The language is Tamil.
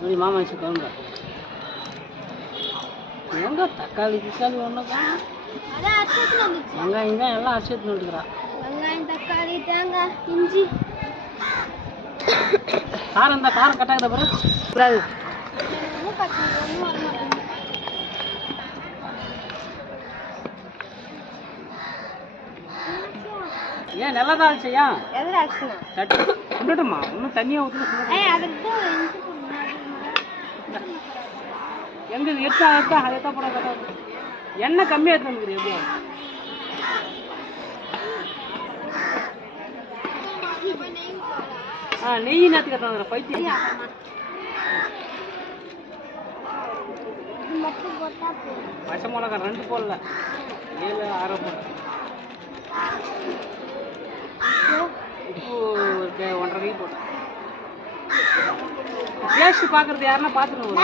இப்படி மாமா வச்சு குழம்பு எங்க தக்காளி அச்சத்தில் வந்துச்சு வெங்காயம் தான் எல்லாம் எடுத்துன்னு வந்துக்கிறா வெங்காயம் தக்காளி தேங்காய் இஞ்சி காரம் இருந்தால் காரம் கூடாது பச்சை ஒன்றும் வர மாட்டேங்குது ஏன் நல்லா தான் இருந்துச்சையா எதில் அடிச்சுனா தட்டு கொண்டுட்டுமா இன்னும் தண்ணியாக ஊற்றி ஏய் எங்க எடுத்தா அதை தான் போட கட்டாது எண்ணெய் கம்மியாக எடுத்து எப்படியா ஆ நெய் நேற்று கட்டாங்க பைத்தியம். பச்சை மிளகா ரெண்டு போடல. ஏழு ஆறு போட்டேன் உப்பு ஒரு ஒன்றரை கை போட்டேன். டேஸ்ட் பாக்குறது யாருன்னா பார்த்துருவோம்